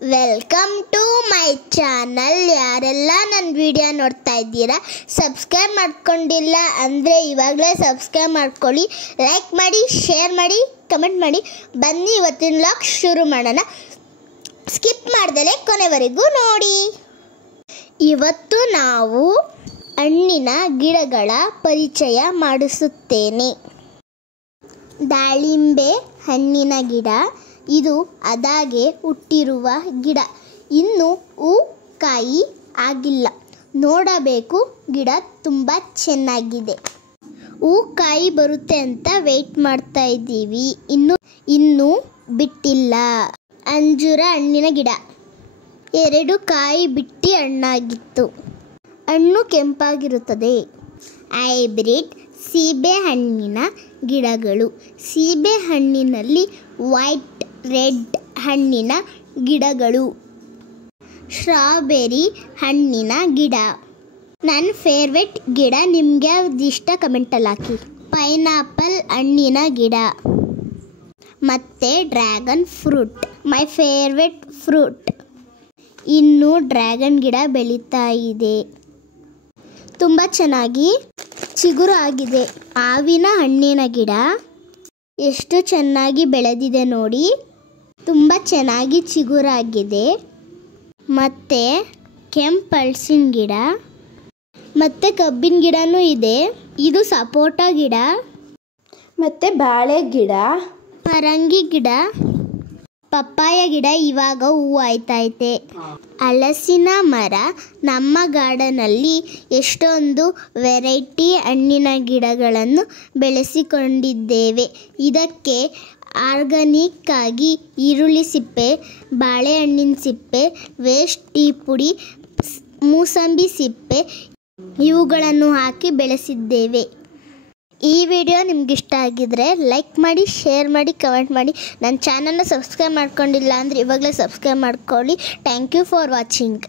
Welcome to my channel. ಯಾರೆಲ್ಲ ನನ್ನ video ನೋಡ್ತಾ ಇದ್ದೀರಾ, ಸಬ್ಸ್ಕ್ರೈಬ್ ಮಾಡ್ಕೊಂಡಿಲ್ಲ ಅಂದರೆ ಇವಾಗಲೇ ಸಬ್ಸ್ಕ್ರೈಬ್ ಮಾಡ್ಕೊಳ್ಳಿ, ಲೈಕ್ ಮಾಡಿ, ಶೇರ್ ಮಾಡಿ, ಕಮೆಂಟ್ ಮಾಡಿ. ಬನ್ನಿ ಇವತ್ತಿನ ವ್ಲಾಗ್ ಶುರು ಮಾಡೋಣ. ಸ್ಕಿಪ್ ಮಾಡ್ದಲೇ ಕೊನೆವರೆಗೂ ನೋಡಿ. ಇವತ್ತು ನಾವು ಹಣ್ಣಿನ ಗಿಡಗಳ ಪರಿಚಯ ಮಾಡಿಸುತ್ತೇನೆ. ದಾಳಿಂಬೆ ಹಣ್ಣಿನ ಗಿಡ. ಇದು ಅದಾಗೆ ಹುಟ್ಟಿರುವ ಗಿಡ. ಇನ್ನು ಹೂ ಕಾಯಿ ಆಗಿಲ್ಲ. ನೋಡಬೇಕು, ಗಿಡ ತುಂಬ ಚೆನ್ನಾಗಿದೆ. ಹೂ ಕಾಯಿ ಬರುತ್ತೆ ಅಂತ ವೆಯ್ಟ್ ಮಾಡ್ತಾ ಇದ್ದೀವಿ. ಇನ್ನೂ ಬಿಟ್ಟಿಲ್ಲ. ಅಂಜೂರ ಹಣ್ಣಿನ ಗಿಡ. 2 ಕಾಯಿ ಬಿಟ್ಟು ಹಣ್ಣಾಗಿತ್ತು. ಹಣ್ಣು ಕೆಂಪಾಗಿರುತ್ತದೆ. ಹೈಬ್ರಿಡ್ ಸೀಬೆ ಹಣ್ಣಿನ ಗಿಡಗಳು. ಸೀಬೆ ಹಣ್ಣಿನಲ್ಲಿ ವೈಟ್ ರೆಡ್ ಹಣ್ಣಿನ ಗಿಡಗಳು. ಸ್ಟ್ರಾಬೆರಿ ಹಣ್ಣಿನ ಗಿಡ. ನನ್ನ ಫೇವ್ರೆಟ್ ಗಿಡ. ನಿಮಗೆ ಯಾವ್ದು ಇಷ್ಟ ಕಮೆಂಟಲ್ಲಿ ಹಾಕಿ. ಪೈನಾಪಲ್ ಹಣ್ಣಿನ ಗಿಡ ಮತ್ತು dragon fruit, my favourite fruit. ಇನ್ನು ಡ್ರ್ಯಾಗನ್ ಗಿಡ ಬೆಳೀತಾ ಇದೆ. ತುಂಬ ಚೆನ್ನಾಗಿ ಚಿಗುರು ಆಗಿದೆ. ಮಾವಿನ ಹಣ್ಣಿನ ಗಿಡ ಎಷ್ಟು ಚೆನ್ನಾಗಿ ಬೆಳೆದಿದೆ ನೋಡಿ. ತುಂಬ ಚೆನ್ನಾಗಿ ಚಿಗುರಾಗಿದೆ. ಮತ್ತು ಕೆಂಪು ಹಲಸಿನ ಗಿಡ ಮತ್ತು ಕಬ್ಬಿನ ಗಿಡನೂ ಇದೆ. ಇದು ಸಪೋಟ ಗಿಡ ಮತ್ತು ಬಾಳೆ ಗಿಡ, ಪರಂಗಿ ಗಿಡ, ಪಪ್ಪಾಯ ಗಿಡ ಇವಾಗ ಹೂವು ಆಯ್ತೈತೆ. ಹಲಸಿನ ಮರ. ನಮ್ಮ ಗಾರ್ಡನಲ್ಲಿ ಎಷ್ಟೊಂದು ವೆರೈಟಿ ಹಣ್ಣಿನ ಗಿಡಗಳನ್ನು ಬೆಳೆಸಿಕೊಂಡಿದ್ದೇವೆ. ಇದಕ್ಕೆ ಆರ್ಗಾನಿಕ್ ಆಗಿ ಈರುಳ್ಳಿ ಸಿಪ್ಪೆ, ಬಾಳೆಹಣ್ಣಿನ ಸಿಪ್ಪೆ, ವೇಸ್ಟ್ ಟೀ ಪುಡಿ, ಮೂಸಂಬಿ ಸಿಪ್ಪೆ ಇವುಗಳನ್ನು ಹಾಕಿ ಬೆಳೆಸಿದ್ದೇವೆ. ಈ ವಿಡಿಯೋ ನಿಮ್ಗೆ ಇಷ್ಟ ಆಗಿದ್ರೆ ಲೈಕ್ ಮಾಡಿ, ಶೇರ್ ಮಾಡಿ, ಕಮೆಂಟ್ ಮಾಡಿ. ನನ್ನ ಚಾನಲ್ನ ಸಬ್ಸ್ಕ್ರೈಬ್ ಮಾಡ್ಕೊಂಡಿಲ್ಲ ಅಂದರೆ ಇವಾಗಲೇ ಸಬ್ಸ್ಕ್ರೈಬ್ ಮಾಡ್ಕೊಳ್ಳಿ. Thank you for watching.